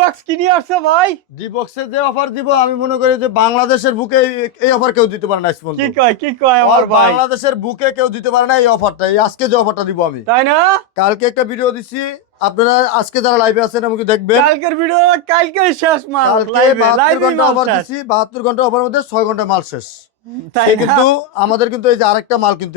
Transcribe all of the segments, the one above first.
Box কিনে আসছে ভাই। ডি বক্সের যে অফার দিব আমি মনে করি যে বাংলাদেশের বুকে এই অফার কেউ দিতে পারে না আজ পর্যন্ত। কি কয় আমার ভাই? বাংলাদেশের বুকে কেউ দিতে পারে না এই অফারটা, এই আজকে যে অফারটা দিব আমি। তাই না? কালকে একটা ভিডিও দিছি, আপনারা আজকে যারা লাইভে আছেন আমাকে দেখবেন। কালকের ভিডিও কালকে শেষ মাল, কালকে লাইভে 72 ঘন্টা মাল অফার শেষ। দিছি, 72 ঘন্টা অফারের মধ্যে 6 ঘন্টা মাল শেষ। তাই না? কিন্তু আমাদের কিন্তু এই যে আরেকটা মাল কিন্তু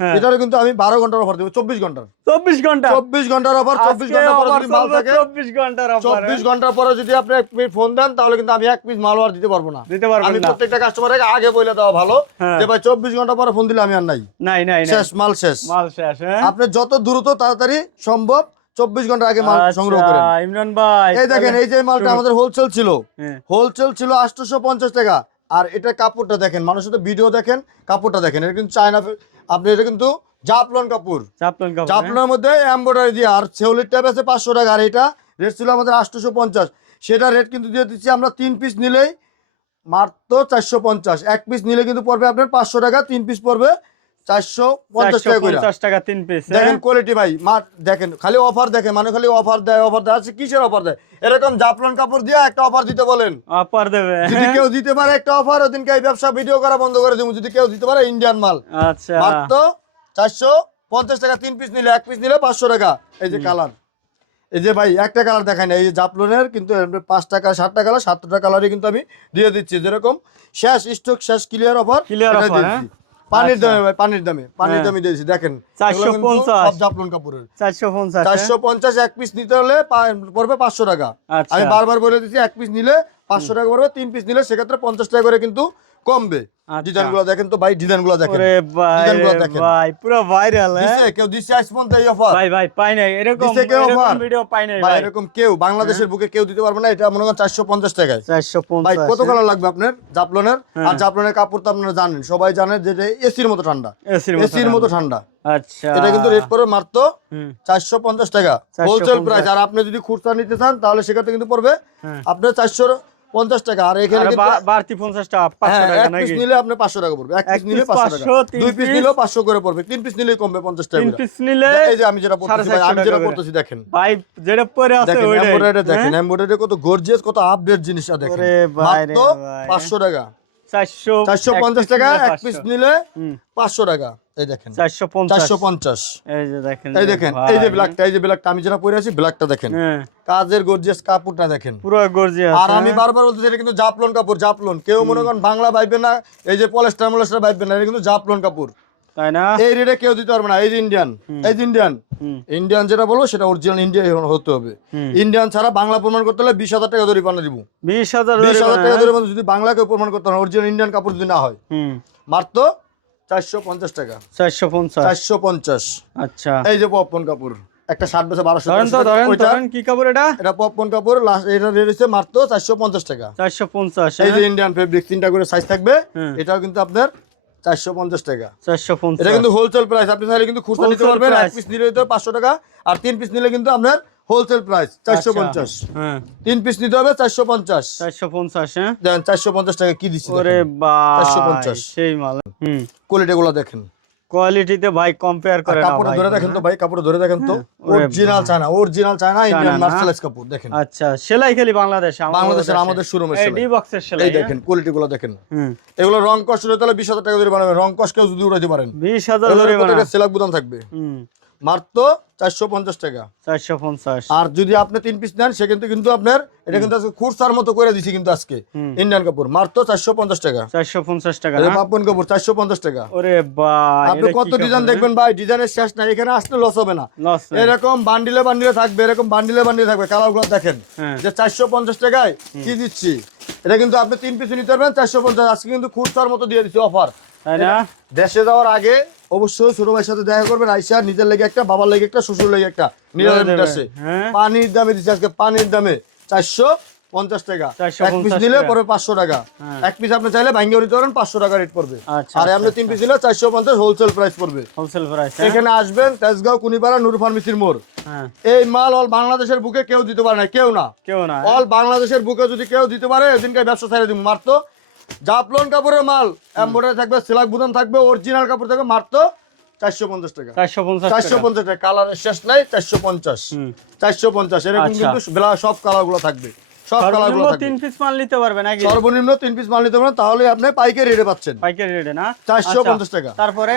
হ্যাঁ। এটারও কিন্তু আমি 12 ঘন্টার অফার দেব, 24 ঘন্টার 24 ঘন্টা 24 ঘন্টার অফার। 24 ঘন্টা পরে যদি মাল থাকে, 24 ঘন্টার অফার 24 ঘন্টার পরে যদি আপনি ফোন দেন তাহলে কিন্তু আমি এক পিস মাল আর দিতে পারবো না। দিতে পারবেন আমি না। প্রত্যেকটা কাস্টমারকে আগে বলে দেওয়া ভালো হ্যাঁ। যে ভাই 24 ঘন্টা পরে ফোন দিলে আমি আর নাই, নাই নাই নাই, শেষ, মাল শেষ। মাল শেষ। হ্যাঁ, আপনি যত দ্রুত তাড়াতাড়ি সম্ভব 24 ঘন্টা আগে মাল সংগ্রহ করেন। আচ্ছা ইমরান ভাই, এই দেখেন, এই যে মালটা আমাদের হোলসেল ছিল, হ্যাঁ। হোলসেল ছিল 850 টাকা। আর এটা কাপড়টা দেখেন, মানুষের তো ভিডিও দেখেন, কাপড়টা দেখেন, এটা কিন্তু চায়না, আপনি এটা কিন্তু জাফলন কাপড়, চাপলন কাপড়, জাফলনের মধ্যে এমব্রয়ডারি দিয়ে। আর সেউলির ট্যাব আছে 500 টাকা, আর এটা রেট ছিল আমাদের 850, সেটা রেট কিন্তু দিয়ে দিচ্ছি আমরা 3 পিস নিলেই মাত্র 450। এক পিস নিলে কিন্তু পড়বে আপনার 500 টাকা, 3 পিস পড়বে 450 টাকা করে। 450 টাকা 3 পিস। দেখেন কোয়ালিটি ভাই, দেখেন খালি অফার দেখেন, মানে খালি অফার দেয় আছে, কিসের অফার দেয়? এরকম জাফলন কাপড় দিয়ে একটা অফার দিতে বলেন, অফার দেবে। যদি কেউ দিতে পারে একটা অফার, ওদিনকে এই ব্যবসা ভিডিও করা বন্ধ করে দেবো। যদি কেউ দিতে পারে ইন্ডিয়ান মাল, আচ্ছা মাত্র 450 টাকা, 3 পিস নিলে, এক পিস নিলে 500 টাকা। এই যে কালার, এই যে ভাই একটা কালার দেখাই না, এই যে জাফলনের কিন্তু 5 টাকা 7টা কালার, 7টা কালারই কিন্তু আমি দিয়ে দিচ্ছি। যেরকম শেষ স্টক, শেষ ক্লিয়ার অফার, Clear offer, পানির আচ্ছা। দামে ভাই, পানির দামে দিয়েছি। দেখেন 450, সব জাফলন কাপড়ের 450, 450, এক পিস নিতে হলে পড়বে 500 টাকা। আচ্ছা। আমি বারবার বলে দিচ্ছি, এক পিস নিলে 500 টাকা পড়বে, 3 পিস নিলে সেক্ষেত্রে 50 টাকা করে কিন্তু কমবে। আচ্ছা। ডিজাইনগুলো দেখেন তো ভাই, ডিজাইনগুলো দেখেন, ওরে ভাই ডিজাইনগুলো রে দেখেন। ভাই, পুরো ভাইরাল। দিছে কেউ, দিছে আজ পর্যন্ত এই অফার ভাই ভাই পাই নাই এরকম, দিছে কেউ এরকম অফার? ভিডিও পাই নাই ভাই ভাই। এরকম কেউ বাংলাদেশের বুকে কেউ দিতে পারবে না। এটা মনে করেন 450 টাকায়। 450 ভাই কত কালার লাগবে আপনার জাফলনের? আর জাফলনের কাপড় তো আপনারা জানেন, সবাই জানে যে এসির মতো ঠান্ডা, এসির মতো ঠান্ডা। আচ্ছা, এটা কিন্তু রেট পড়বে মাত্র হুম। 450 টাকা হোলসেল প্রাইস। আর আপনি যদি খুচরা নিতে চান তাহলে সেক্ষেত্রে কিন্তু পড়বে আপনার 450 টাকা। আর এখানে কিন্তু বাড়তি 50 টাকা 500 টাকা এক পিস নাকি? নিলে আপনি 500 টাকা পড়বে, এক পিস নিলে 500 টাকা, 2 পিস নিলেও 500 করে পড়বে, 3 পিস নিলেই কমবে 50 টাকা। 3 পিস নিলে এই যে আমি যেটা পড়তেছি ভাই, আমি যেটা পড়তেছি দেখেন ভাই, যেটা পরে আছে দেখেন, ওইটাই। এমব্রয়ডারি দেখেন, এমব্রয়ডারি কত গর্জিয়াস, কত আপডেট জিনিসটা দেখেন। ওরে ভাই রে মাত্র ভাই। 500 টাকা, 450 টাকা, এক পিস নিলে হুম। 500 টাকা। এই দেখেন 450, 450। এই যে দেখেন, এই দেখেন, এই যে ব্ল্যাকটা, এই যে ব্ল্যাকটা আমি যেটা পরে আছি, ব্ল্যাকটা দেখেন, হ্যাঁ, কাজের গর্জিয়াস কাপড়টা দেখেন। পুরো গর্জিয়াস। আর আমি বারবার বলতেছি এটা কিন্তু জাফলন কাপড়, জাফলন। কেউ মনে করেন বাংলা ভাইবে না, এই যে পলেস্টার ভাইবে না, এটা কিন্তু জাফলন কাপড়। তাই না? এই রেটে কেউ দিতে পারবে না। এই যে ইন্ডিয়ান, এই যে ইন্ডিয়ান, ইন্ডিয়ান যেটা বলো সেটা অরিজিনাল ইন্ডিয়ান হতে হবে। ইন্ডিয়ান ছাড়া বাংলা প্রমাণ করতে হলে 20,000 টাকা জরিমানা দিব। 20,000 20,000 টাকা জরিমানা যদি বাংলাকে প্রমাণ করতে হয়, অরিজিনাল ইন্ডিয়ান কাপড় যদি না হয়। মাত্র 450 টাকা, 450। 450। আচ্ছা, এই যে পপকর্ন কাপড়, একটা 60 বছর 1200 ধরেন তো, টাকা। ওইটা ধরেন কি কাপড় এটা? এটা পপকর্ন কাপড়, লাস্ট এটা রেট হচ্ছে মাত্র 450 টাকা। 450। এই যে ইন্ডিয়ান ফেব্রিক, 3টা করে সাইজ থাকবে, হ্যাঁ। এটাও কিন্তু আপনার 450 টাকা। 450। এটা কিন্তু হোলসেল প্রাইস, আপনি চাইলে কিন্তু খুচরা নিতে Wholesale পারবেন। এক price। পিস নিলে হয়তো 500 টাকা, আর 3 পিস নিলে কিন্তু আপনার হোলসেল প্রাইস 450। হ্যাঁ, 3 পিস নিতে হবে 450। 450। হ্যাঁ, দেখেন 450 টাকা কি দিচ্ছি, ওরে ভাই 450। সেই মাল। কোয়ালিটি গুলো দেখেন, কোয়ালিটিতে ভাই কম্পেয়ার করে না কাপড় ভাই। ধরে দেখেন তো ভাই, কাপড় ধরে দেখেন তো, original China, original China Indian mercerised কাপড় দেখেন। আচ্ছা, সেলাই খালি বাংলাদেশে, বাংলাদেশের আমাদের শোরুমের এই সেলাই। ডি বক্সের সেলাই। এই দেখেন কোয়ালিটি গুলো দেখেন, এগুলো রং কষ্ট হলে তাহলে 20,000 টাকা ধরে বানাবেন। রং কষ্ট কেউ যদি উড়াইতে পারেন, 20,000 ধরে প্রত্যেকটা সেলাক বুতাম থাকবে। হুম, মাত্র 450 টাকা। 450। আর যদি আপনি 3 পিস নেন সেক্ষেত্রে কিন্তু আপনার এটা কিন্তু আজকে খুরসার মতো করে দিছি কিন্তু আজকে ইন্ডিয়ান কাপড়, মাত্র 450 টাকা। 450 টাকা এই না? পাপন কাপড় 450 টাকা। ওরে ভাই, আপনি এটা কি কত ডিজাইন কাপড়, দেখবেন ভাই, ডিজাইনের শেষ নাই, এখানে আসলে লস হবে না। লস নাই। এরকম বান্ডিলে বান্ডিলে থাকবে, এরকম বান্ডিলে বান্ডিলে থাকবে। কালারগুলো দেখেন হ্যাঁ। যে 450 টাকায় কি দিচ্ছি। এটা কিন্তু আপনি 3 পিস নিতে পারবেন 450। আজকে কিন্তু খুরসার মতো দিয়ে দিচ্ছি অফার। তাই না? দেশে যাওয়ার আগে অবশ্যই ছোট ভাইয়ের সাথে দেখা করবেন, আইসা নিজের লেগে একটা, বাবার লেগে একটা, শ্বশুর লেগে একটা নিয়ে যাবেন দেশে। হ্যাঁ। পানির দামে দিচ্ছি আজকে, পানির দামে 450 টাকা। 450 এক পিস নিলে টাকা। পরে 500 টাকা। হ্যাঁ। এক পিস আপনি চাইলে ভাঙ্গিয়ে নিতে পারেন, 500 টাকা রেট পড়বে। আচ্ছা, আর আপনি 3 পিস নিলে 450 হোলসেল প্রাইস পড়বে। Wholesale price. এখানে আসবেন তেজগাঁও কুনিপাড়া নূর ফার্মেসির মোড়। হ্যাঁ, এই মাল অল বাংলাদেশের বুকে কেউ দিতে পারে না, কেউ না। কেউ না। অল বাংলাদেশের বুকে যদি কেউ দিতে পারে ওদিনকে ব্যবসা ছেড়ে দিব। মাত্র জাফলন কাপড়ের মাল, এমব্রয়ডারি থাকবে, সেলাক বুতাম থাকবে, অরিজিনাল কাপড় থাকবে, মাত্র 450 টাকা 450 টাকা 450 টাকা কালারের শেষ নাই 450 450 এরকম আচ্ছা। কিন্তু সব কালার গুলো থাকবে সব কালার গুলো সর্বনিম্ন থাকবে 3 পিস মাল নিতে পারবে নাকি সর্বনিম্ন 3 পিস মাল নিতে পারেন তাহলে আপনি পাইকারি রেটে পাচ্ছেন পাইকারি রেটে না 450 টাকা তারপরে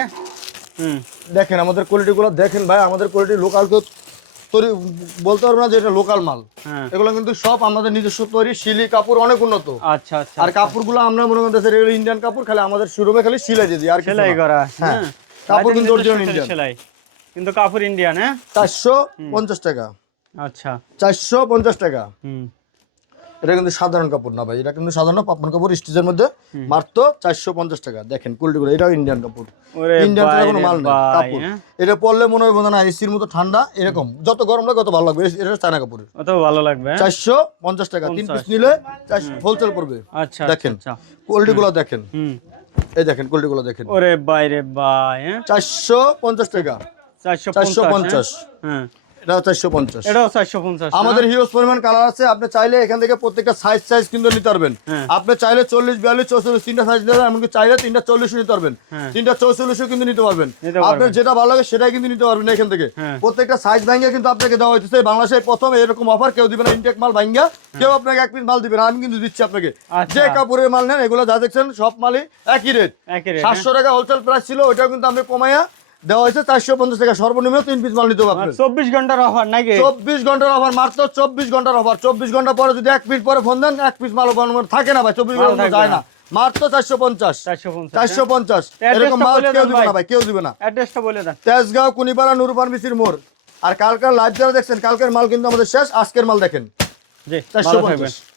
দেখেন আমাদের কোয়ালিটি গুলো দেখেন ভাই আমাদের কোয়ালিটি লোকাল কেউ তৈরি বলতে পারবো না যে এটা লোকাল মাল হ্যাঁ এগুলো কিন্তু সব আমাদের নিজস্ব তৈরি শিলি কাপড় অনেক উন্নত আচ্ছা আচ্ছা আর কাপড়গুলো আমরা মনে করতেছি এগুলো ইন্ডিয়ান কাপড় খালি আমাদের শোরুমে খালি সিলাই দিয়ে দিই আর কিছু সেলাই না। করা হ্যাঁ হ্যাঁ কাপড় কিন্তু বাইরের অরিজিনাল নিজস্ব ইন্ডিয়ান সেলাই কিন্তু কাপড় ইন্ডিয়ান হ্যাঁ 450 টাকা আচ্ছা 450 টাকা হুম এটা কিন্তু সাধারণ কাপড় না ভাই এটা কিন্তু সাধারণ পাপন কাপড় স্টিচের মধ্যে মাত্র 450 টাকা দেখেন কোয়ালিটিগুলো এটাও ইন্ডিয়ান কাপড় ওরে ইন্ডিয়ান ছাড়া কোনো মাল নেই ভাই, কাপড় হ্যাঁ? এটা পরলে মনে হয় না এসির মতো ঠান্ডা এরকম যত গরম লাগে তত ভালো লাগবে এটা চায়না কাপড় অত ভালো লাগবে হ্যাঁ? 450 টাকা 3 পিস নিলে হোলসেল পড়বে আচ্ছা দেখেন আচ্ছা কোয়ালিটিগুলো দেখেন হুম এই দেখেন কোয়ালিটিগুলো দেখেন ওরে বাইরে ভাই হ্যাঁ 450 টাকা 450 হ্যাঁ এটা 450 এটাও 450 আমাদের হিউজ পরিমাণ কালার আছে আপনি চাইলে এখান থেকে প্রত্যেকটা সাইজ কিন্তু নিতে পারবেন হ্যাঁ। আপনি চাইলে 40 42 44 তিনটা সাইজ নিতে পারবেন এমনকি চাইলে 3টা 40 নিতে পারবেন হ্যাঁ। 3টা 44 কিন্তু নিতে পারবেন নিতে পারবেন। আপনার যেটা ভালো লাগে সেটাই কিন্তু নিতে পারবেন এখান থেকে হ্যাঁ। প্রত্যেকটা সাইজ ভাঙিয়ে কিন্তু আপনাকে দেওয়া হচ্ছে বাংলাদেশে প্রথম এরকম অফার কেউ দিবে না ইনটেক মাল ভাঙিয়া কেউ আপনাকে এক পিস মাল দিবে না আমি কিন্তু দিচ্ছি আপনাকে আচ্ছা। যে কাপড়ের মাল নেন এগুলো যা দেখছেন সব মালই একই রেট একই রেট 700 টাকা হোলসেল প্রাইস ছিল ওইটাও কিন্তু আমরা কমাইয়া দেওয়া হয়েছে 450 টাকা সর্বনিম্ন 3 পিস মাল নিতে হবে আপনার 24 ঘন্টার অফার নাকি 24 ঘন্টার অফার মাত্র 24 ঘন্টার অফার 24 ঘন্টা পরে যদি এক পিস পরে ফোন দেন এক পিস মাল থাকে না ভাই 24 ঘন্টা থাকবে যায় না। না মাত্র 450 450 450 অ্যাড্রেসটা এরকম মাল বলে কেউ দেন দিবে ভাই। না ভাই কেউ দিবে না অ্যাড্রেসটা বলে দেন তেজগাঁও কুনিপাড়া নূর ফার্মেসির মোড় আর কালকার লাইভ যারা দেখছেন কালকের মাল কিন্তু আমাদের শেষ আজকের মাল দেখেন জি ভালো থাকবেন 450